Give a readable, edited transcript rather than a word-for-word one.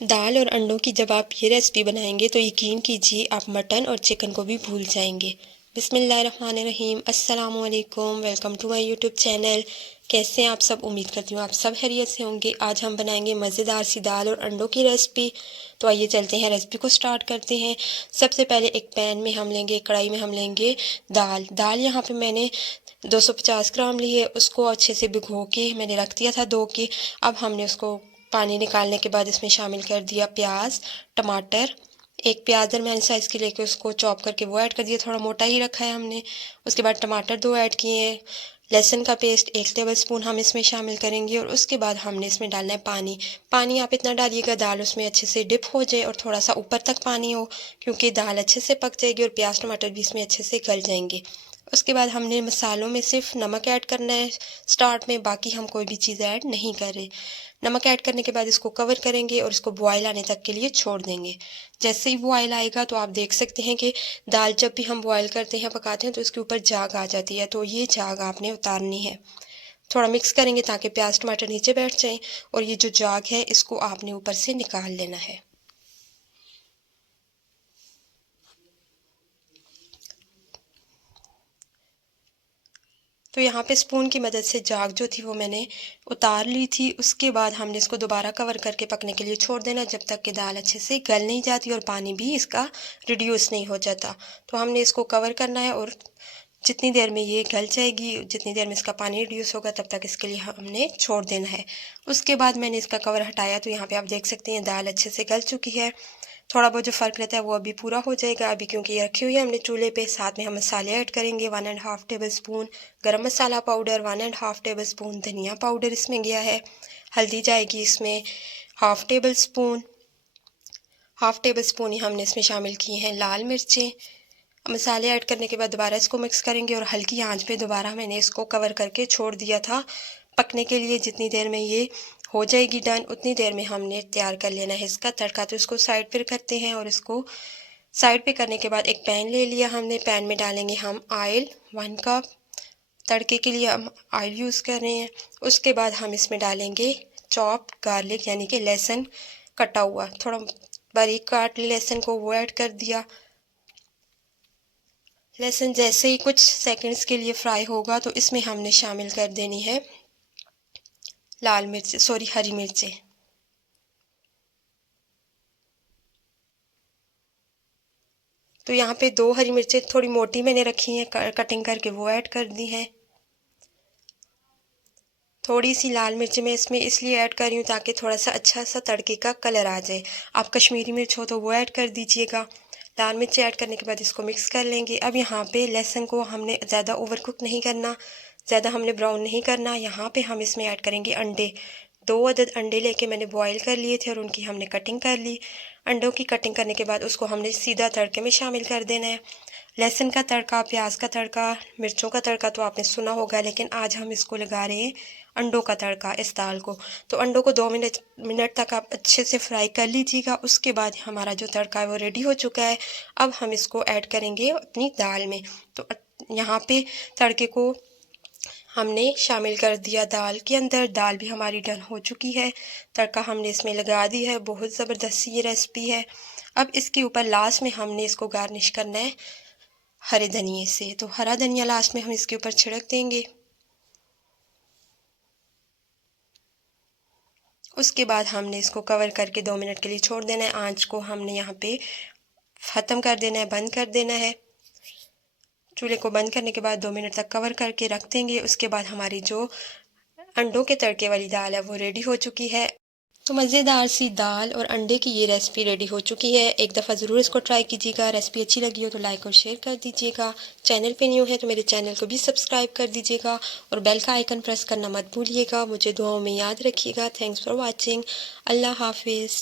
दाल और अंडों की जब आप ये रेसिपी बनाएंगे तो यकीन कीजिए आप मटन और चिकन को भी भूल जाएंगे। बिस्मिल्लाहिर्रहमानिर्रहीम, अस्सलाम वालेकुम, welcome to my YouTube channel. कैसे हैं आप सब? उम्मीद करती हूँ आप सब खैरियत से होंगे। आज हम बनाएंगे मज़ेदार सी दाल और अंडों की रेसिपी। तो आइए चलते हैं, रेसिपी को स्टार्ट करते हैं। सबसे पहले एक पैन में हम लेंगे, कढ़ाई में हम लेंगे दाल यहाँ पे मैंने 250 ग्राम ली है। उसको अच्छे से भिगो के मैंने रख दिया था धो के। अब हमने उसको पानी निकालने के बाद इसमें शामिल कर दिया प्याज, टमाटर। एक प्याज दरमियानी साइज़ की लेके उसको चॉप करके वो ऐड कर दिया, थोड़ा मोटा ही रखा है हमने। उसके बाद टमाटर 2 ऐड किए हैं। लहसुन का पेस्ट 1 टेबलस्पून हम इसमें शामिल करेंगे और उसके बाद हमने इसमें डालना है पानी। पानी आप इतना डालिएगा दाल उसमें अच्छे से डिप हो जाए और थोड़ा सा ऊपर तक पानी हो, क्योंकि दाल अच्छे से पक जाएगी और प्याज टमाटर भी इसमें अच्छे से गल जाएंगे। उसके बाद हमने मसालों में सिर्फ नमक ऐड करना है स्टार्ट में, बाकी हम कोई भी चीज़ ऐड नहीं कर रहे। नमक ऐड करने के बाद इसको कवर करेंगे और इसको बॉयल आने तक के लिए छोड़ देंगे। जैसे ही बॉयल आएगा तो आप देख सकते हैं कि दाल जब भी हम बॉयल करते हैं, पकाते हैं, तो इसके ऊपर झाग आ जाती है, तो ये झाग आपने उतारनी है। थोड़ा मिक्स करेंगे ताकि प्याज टमाटर नीचे बैठ जाएं और ये जो झाग है इसको आपने ऊपर से निकाल लेना है। तो यहाँ पे स्पून की मदद से झाग जो थी वो मैंने उतार ली थी। उसके बाद हमने इसको दोबारा कवर करके पकने के लिए छोड़ देना, जब तक कि दाल अच्छे से गल नहीं जाती और पानी भी इसका रिड्यूस नहीं हो जाता। तो हमने इसको कवर करना है और जितनी देर में ये गल जाएगी, जितनी देर में इसका पानी रिड्यूस होगा, तब तक इसके लिए हमने छोड़ देना है। उसके बाद मैंने इसका कवर हटाया तो यहाँ पे आप देख सकते हैं दाल अच्छे से गल चुकी है। थोड़ा बहुत जो फ़र्क रहता है वो अभी पूरा हो जाएगा। अभी क्योंकि ये रखी हुई है हमने चूल्हे पे, साथ में हम मसाले ऐड करेंगे। 1.5 टेबल स्पून गरम मसाला पाउडर, 1.5 टेबल स्पून धनिया पाउडर इसमें गया है। हल्दी जाएगी इसमें हाफ टेबल स्पून ही हमने इसमें शामिल किए हैं लाल मिर्चें। मसाले ऐड करने के बाद दोबारा इसको मिक्स करेंगे और हल्की आंच पे दोबारा मैंने इसको कवर करके छोड़ दिया था पकने के लिए। जितनी देर में ये हो जाएगी डन, उतनी देर में हमने तैयार कर लेना है इसका तड़का। तो इसको साइड पर करते हैं और इसको साइड पे करने के बाद एक पैन ले लिया हमने। पैन में डालेंगे हम ऑयल 1 कप। तड़के के लिए हम ऑयल यूज़ कर रहे हैं। उसके बाद हम इसमें डालेंगे चॉप्ड गार्लिक, यानी कि लहसुन कटा हुआ, थोड़ा बारीक काट लहसुन को वो ऐड कर दिया। लहसुन जैसे ही कुछ सेकंड्स के लिए फ्राई होगा तो इसमें हमने शामिल कर देनी है हरी मिर्चें। तो यहाँ पे 2 हरी मिर्चें थोड़ी मोटी मैंने रखी हैं, कटिंग करके वो ऐड कर दी हैं। थोड़ी सी लाल मिर्च मैं इसमें इसलिए ऐड कर रही हूँ ताकि थोड़ा सा अच्छा सा तड़के का कलर आ जाए। आप कश्मीरी मिर्च हो तो वो ऐड कर दीजिएगा। लाल मिर्च ऐड करने के बाद इसको मिक्स कर लेंगे। अब यहाँ पे लहसुन को हमने ज़्यादा ओवर कुक नहीं करना, ज़्यादा हमने ब्राउन नहीं करना। यहाँ पे हम इसमें ऐड करेंगे अंडे। 2 अदद अंडे लेके मैंने बॉईल कर लिए थे और उनकी हमने कटिंग कर ली। अंडों की कटिंग करने के बाद उसको हमने सीधा तड़के में शामिल कर देना है। लहसुन का तड़का, प्याज का तड़का, मिर्चों का तड़का तो आपने सुना होगा, लेकिन आज हम इसको लगा रहे हैं अंडों का तड़का इस दाल को। तो अंडों को 2 मिनट तक आप अच्छे से फ्राई कर लीजिएगा। उसके बाद हमारा जो तड़का है वो रेडी हो चुका है। अब हम इसको ऐड करेंगे अपनी दाल में। तो यहाँ पे तड़के को हमने शामिल कर दिया दाल के अंदर। दाल भी हमारी डन हो चुकी है, तड़का हमने इसमें लगा दिया है। बहुत ज़बरदस्त सी ये रेसिपी है। अब इसके ऊपर लास्ट में हमने इसको गार्निश करना है हरे धनिए से। तो हरा धनिया लास्ट में हम इसके ऊपर छिड़क देंगे। उसके बाद हमने इसको कवर करके 2 मिनट के लिए छोड़ देना है। आंच को हमने यहाँ पे ख़त्म कर देना है, बंद कर देना है। चूल्हे को बंद करने के बाद 2 मिनट तक कवर करके रख देंगे। उसके बाद हमारी जो अंडों के तड़के वाली दाल है वो रेडी हो चुकी है। तो मज़ेदार सी दाल और अंडे की ये रेसिपी रेडी हो चुकी है। एक दफ़ा ज़रूर इसको ट्राई कीजिएगा। रेसिपी अच्छी लगी हो तो लाइक और शेयर कर दीजिएगा। चैनल पे न्यू है तो मेरे चैनल को भी सब्सक्राइब कर दीजिएगा और बेल का आइकन प्रेस करना मत भूलिएगा। मुझे दुआओं में याद रखिएगा। Thanks for watching. अल्लाह हाफिज़।